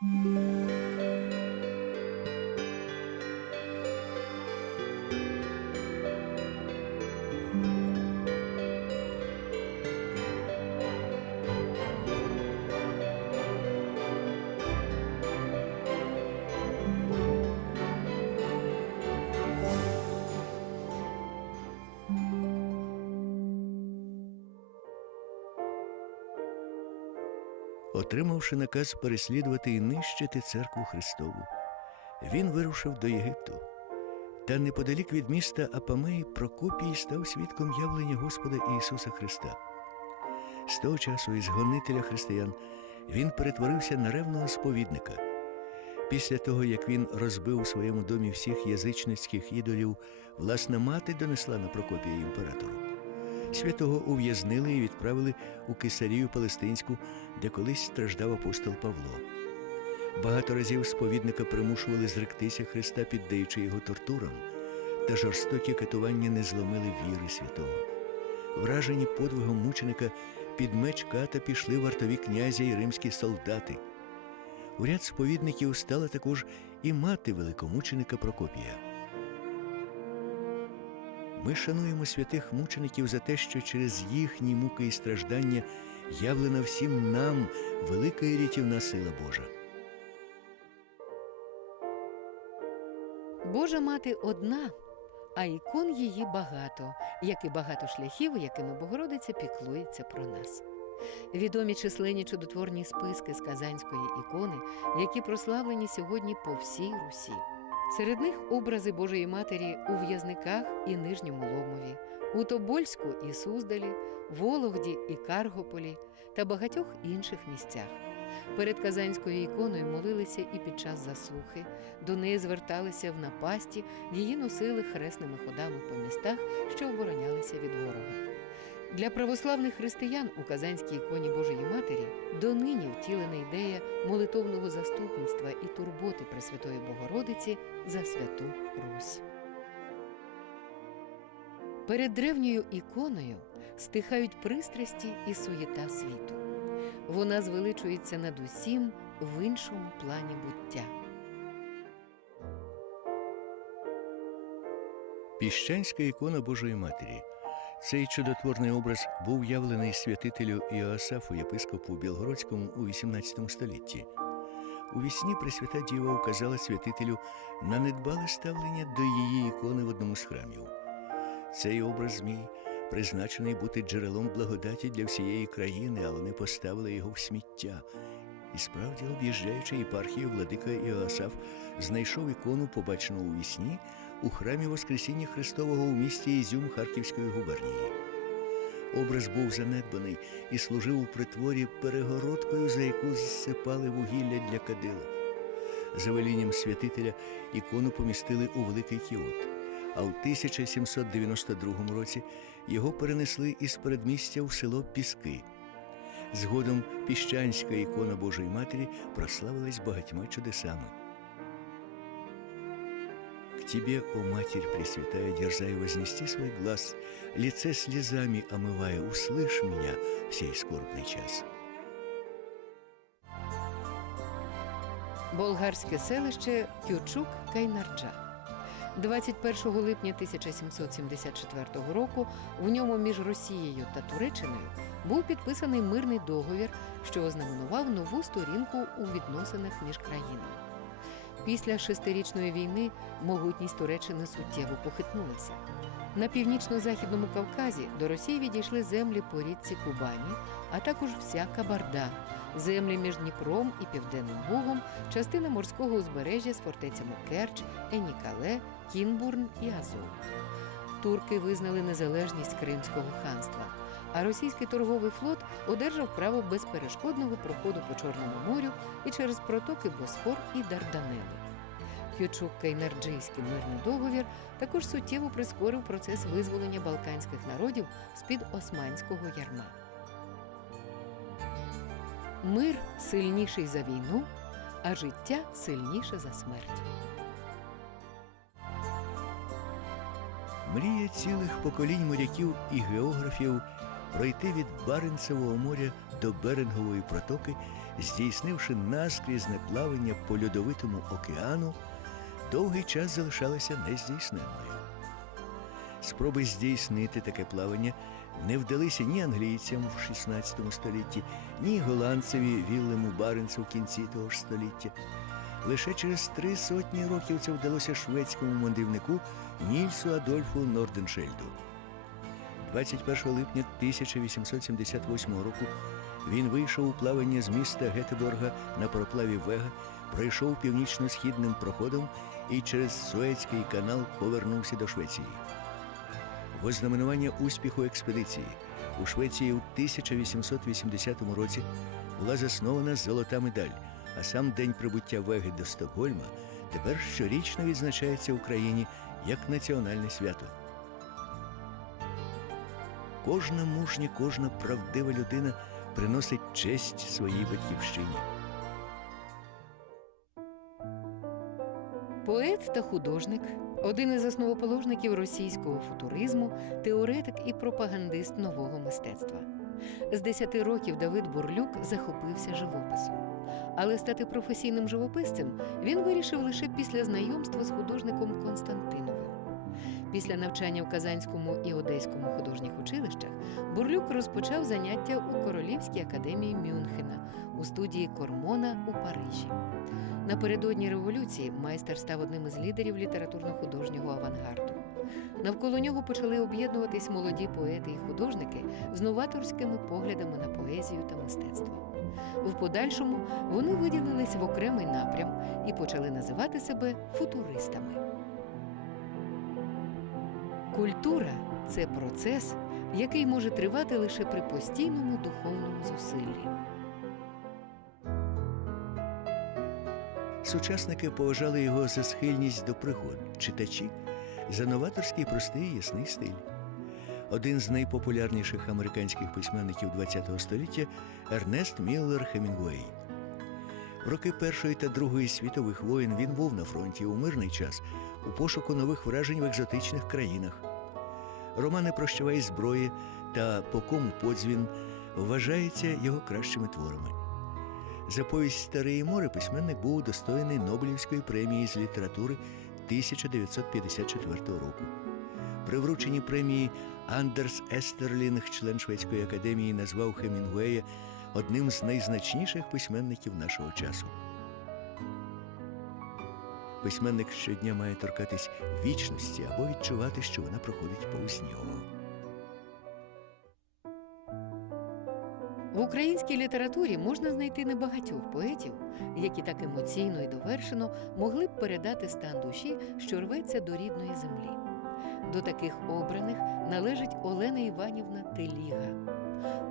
Música Отримавши наказ переслідувати і нищити церкву Христову, він вирушив до Єгипту. Та неподалік від міста Апамеї Прокопій став свідком явлення Господа Ісуса Христа. З того часу із гонителя християн він перетворився на ревного сповідника. Після того, як він розбив у своєму домі всіх язичницьких ідолів, власна мати донесла на Прокопія імператору. Святого ув'язнили і відправили у Кесарію Палестинську, де колись страждав апостол Павло. Багато разів сповідника примушували зректися Христа, піддаючи його тортурам, та жорстокі катування не зломили віри святого. Вражені подвигом мученика під меч ката пішли вартові князя і римські солдати. У ряд сповідників стала також і мати великомученика Прокопія. Ми шануємо святих мучеників за те, що через їхні муки і страждання явлена всім нам велика і рятівна сила Божа. Божа мати одна, а ікон її багато, як і багато шляхів, якими Богородиця піклується про нас. Відомі численні чудотворні списки з казанської ікони, які прославлені сьогодні по всій Русі. Серед них образи Божої Матері у в'язниках і Нижньому Ломові, у Тобольську і Суздалі, Вологді і Каргополі та багатьох інших місцях. Перед казанською іконою молилися і під час засухи, до неї зверталися в напасті, її носили хресними ходами по містах, що оборонялися від ворога. Для православних християн у казанській іконі Божої Матері донині втілена ідея молитовного заступництва і турботи Пресвятої Богородиці за святу Русь. Перед древньою іконою стихають пристрасті і суєта світу. Вона звеличується над усім в іншому плані буття. Піщанська ікона Божої Матері. Цей чудотворний образ був явлений святителю Іоасафу, єпископу Білгородському у XVIII столітті. У вісні Пресвята Діва указала святителю на недбале ставлення до її ікони в одному з храмів. Цей образ змій призначений бути джерелом благодаті для всієї країни, але не поставили його в сміття. І справді, об'їжджаючи єпархію, владика Іоасаф знайшов ікону, побачену у вісні, у храмі Воскресіння Христового у місті Ізюм Харківської губернії. Образ був занедбаний і служив у притворі перегородкою, за яку зсипали вугілля для кадила. За велінням святителя ікону помістили у великий кіот, а в 1792 році його перенесли із передмістя в село Піски. Згодом піщанська ікона Божої Матері прославилась багатьма чудесами К тебе, о Матерь Пресвятая, дерзаю вознести свой глаз, лице слезами омывая, услышь меня в сей скорбный час. Болгарське селище Кючук Кайнарджа. 21 липня 1774 року в ньому між Росією та Туреччиною був підписаний мирний договір, що ознаменував нову сторінку у відносинах між країнами. Після шестирічної війни могутність Туреччини суттєво похитнулася. На північно-західному Кавказі до Росії відійшли землі по річці Кубані, а також вся Кабарда, землі між Дніпром і Південним Бугом, частина морського узбережжя з фортецями Керч, Енікале, Кінбурн і Азов. Турки визнали незалежність Кримського ханства, а російський торговий флот одержав право безперешкодного проходу по Чорному морю і через протоки Босфор і Дарданели. Кючук Кайнарджийський мирний договір також суттєво прискорив процес визволення балканських народів з-під османського ярма. Мир сильніший за війну, а життя сильніше за смерть. Мрія цілих поколінь моряків і географів пройти від Баренцевого моря до Берингової протоки, здійснивши наскрізне плавання по льодовитому океану, довгий час залишалася нездійсненною. Спроби здійснити таке плавання не вдалися ні англійцям в 16 столітті, ні голландцеві Віллему Баренцу в кінці того ж століття. Лише через три сотні років це вдалося шведському мандрівнику Нільсу Адольфу Норденшельду. 21 липня 1878 року він вийшов у плавання з міста Гетеборга на пароплаві Вега, пройшов північно-східним проходом і через Суецький канал повернувся до Швеції. В ознаменування успіху експедиції у Швеції у 1880 році була заснована золота медаль, а сам день прибуття Веги до Стокгольма тепер щорічно відзначається в Україні як національне свято. Кожна мужня, кожна правдива людина приносить честь своїй батьківщині. Поет та художник, один із основоположників російського футуризму, теоретик і пропагандист нового мистецтва. З 10 років Давид Бурлюк захопився живописом. Але стати професійним живописцем він вирішив лише після знайомства з художником Константиновим. Після навчання в Казанському і Одеському художніх училищах Бурлюк розпочав заняття у Королівській академії Мюнхена у студії Кормона у Парижі. Напередодні революції майстер став одним із лідерів літературно-художнього авангарду. Навколо нього почали об'єднуватись молоді поети і художники з новаторськими поглядами на поезію та мистецтво. В подальшому вони виділились в окремий напрям і почали називати себе футуристами. Культура це процес, який може тривати лише при постійному духовному зусиллі. Сучасники поважали його за схильність до пригод, читачі за новаторський простий ясний стиль. Один з найпопулярніших американських письменників ХХ століття Ернест Міллер Хемінгуей. Роки Першої та Другої світових воєн він був на фронті у мирний час у пошуку нових вражень в екзотичних країнах. Романи Прощавай зброї та По кому подзвін вважаються його кращими творами. За повість Стареє море письменник був удостоєний Нобелівської премії з літератури 1954 року. При врученні премії Андерс Естерлінг, член Шведської академії, назвав Хемінгуея одним з найзначніших письменників нашого часу. Письменник щодня має торкатись вічності або відчувати, що вона проходить повз нього. В українській літературі можна знайти небагатьох поетів, які так емоційно і довершено могли б передати стан душі, що рветься до рідної землі. До таких обраних належить Олена Іванівна Теліга.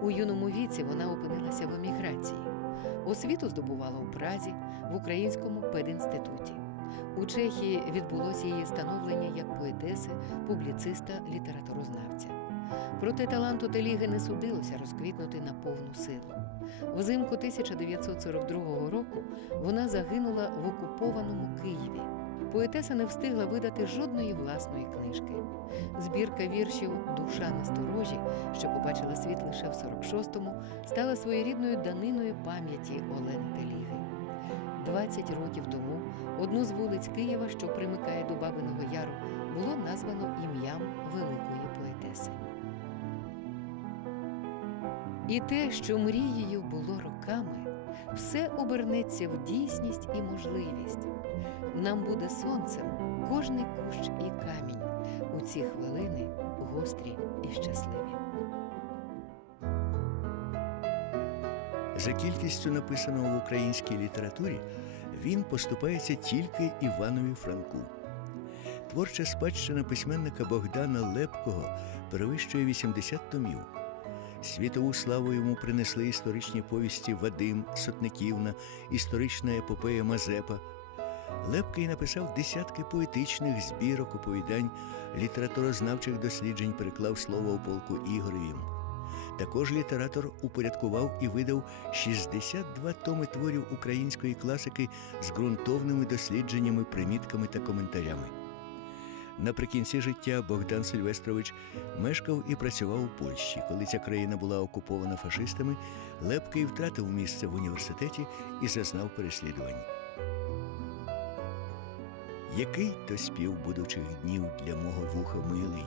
У юному віці вона опинилася в еміграції. Освіту здобувала у Празі, в Українському педінституті. У Чехії відбулося її становлення як поетеси, публіциста, літературознавця. Проте таланту Теліги не судилося розквітнути на повну силу. Взимку 1942 року вона загинула в окупованому Києві. Поетеса не встигла видати жодної власної книжки. Збірка віршів Душа на сторожі, що побачила світ лише в 46-му, стала своєрідною даниною пам'яті Олени Теліги. 20 років тому одну з вулиць Києва, що примикає до Бабиного Яру, було названо ім'ям великої поетеси. І те, що мрією було роками, все обернеться в дійсність і можливість. Нам буде сонцем кожний кущ і камінь у ці хвилини гострі і щасливі. За кількістю написаного в українській літературі він поступається тільки Іванові Франку. Творча спадщина письменника Богдана Лепкого перевищує 80 томів. Світову славу йому принесли історичні повісті Вадим, Сотниківна, історична епопея Мазепа. Лепкий написав десятки поетичних збірок оповідань, літературознавчих досліджень переклав слово у полку Ігоревім. Також літератор упорядкував і видав 62 томи творів української класики з ґрунтовними дослідженнями, примітками та коментарями. Наприкінці життя Богдан Сильвестрович мешкав і працював у Польщі. Коли ця країна була окупована фашистами, Лепкий втратив місце в університеті і зазнав переслідувань. Який то спів будучих днів для мого вуха милий,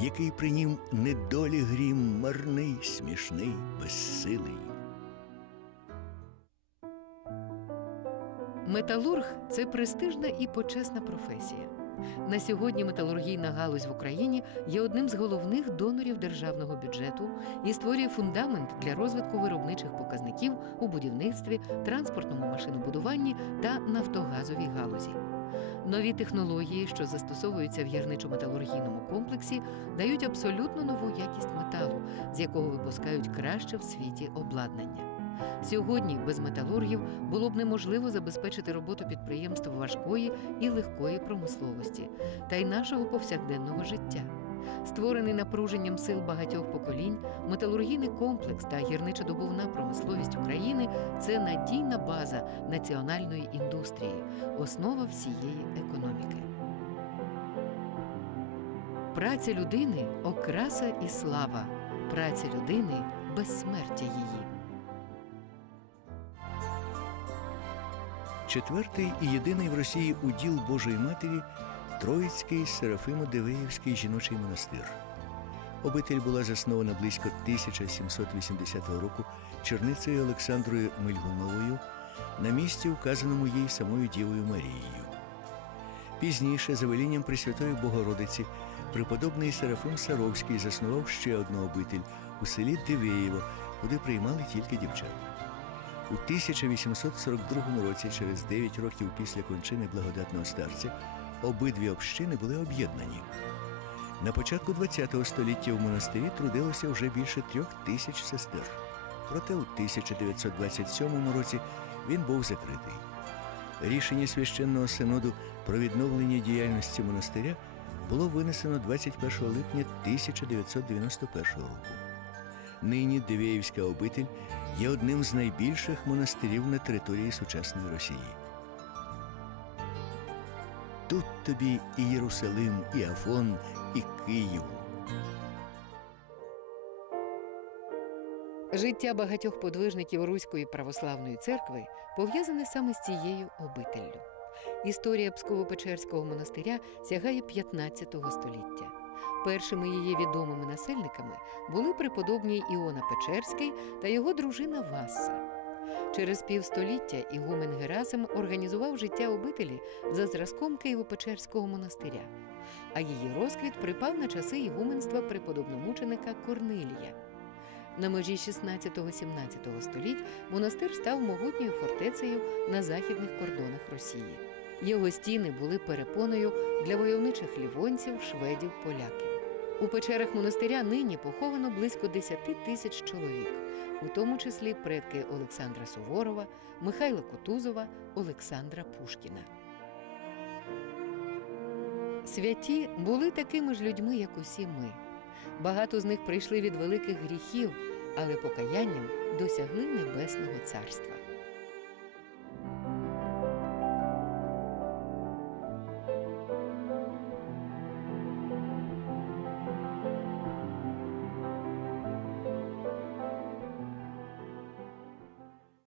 який при нім недолі грім марний, смішний, безсилий. Металург це престижна і почесна професія. На сьогодні металургійна галузь в Україні є одним з головних донорів державного бюджету і створює фундамент для розвитку виробничих показників у будівництві, транспортному машинобудуванні та нафтогазовій галузі. Нові технології, що застосовуються в гірничо-металургійному комплексі, дають абсолютно нову якість металу, з якого випускають краще в світі обладнання. Сьогодні без металургів було б неможливо забезпечити роботу підприємств важкої і легкої промисловості та й нашого повсякденного життя. Створений напруженням сил багатьох поколінь, металургійний комплекс та гірничодобувна промисловість України це надійна база національної індустрії, основа всієї економіки. Праця людини окраса і слава, праця людини безсмертя її. Четвертий і єдиний в Росії уділ Божої Матері Троїцький Серафимо-Дивеївський жіночий монастир. Обитель була заснована близько 1780 року черницею Олександрою Мильгуновою на місці, вказаному їй самою Дівою Марією. Пізніше, за велінням Пресвятої Богородиці, преподобний Серафим Саровський заснував ще одну обитель у селі Дивеєво, куди приймали тільки дівчат. У 1842 році, через 9 років після кончини благодатного старця, обидві общини були об'єднані. На початку ХХ століття в монастирі трудилося вже більше трьох тисяч сестер. Проте у 1927 році він був закритий. Рішення священного синоду про відновлення діяльності монастиря було винесено 21 липня 1991 року. Нині Дивеївська обитель є одним з найбільших монастирів на території сучасної Росії. Тут тобі і Єрусалим, і Афон, і Київ. Життя багатьох подвижників Руської православної церкви пов'язане саме з цією обителлю. Історія Псково-Печерського монастиря сягає 15 століття. Першими її відомими насельниками були преподобні Іона Печерський та його дружина Васса. Через півстоліття Ігумен Герасим організував життя обителі за зразком Києво-Печерського монастиря, а її розквіт припав на часи ігуменства преподобномученика Корнилія. На межі 16-17 століть монастир став могутньою фортецею на західних кордонах Росії. Його стіни були перепоною для войовничих лівонців, шведів, поляків. У печерах монастиря нині поховано близько 10 тисяч чоловік, у тому числі предки Олександра Суворова, Михайла Кутузова, Олександра Пушкіна. Святі були такими ж людьми, як усі ми. Багато з них прийшли від великих гріхів, але покаянням досягли небесного царства.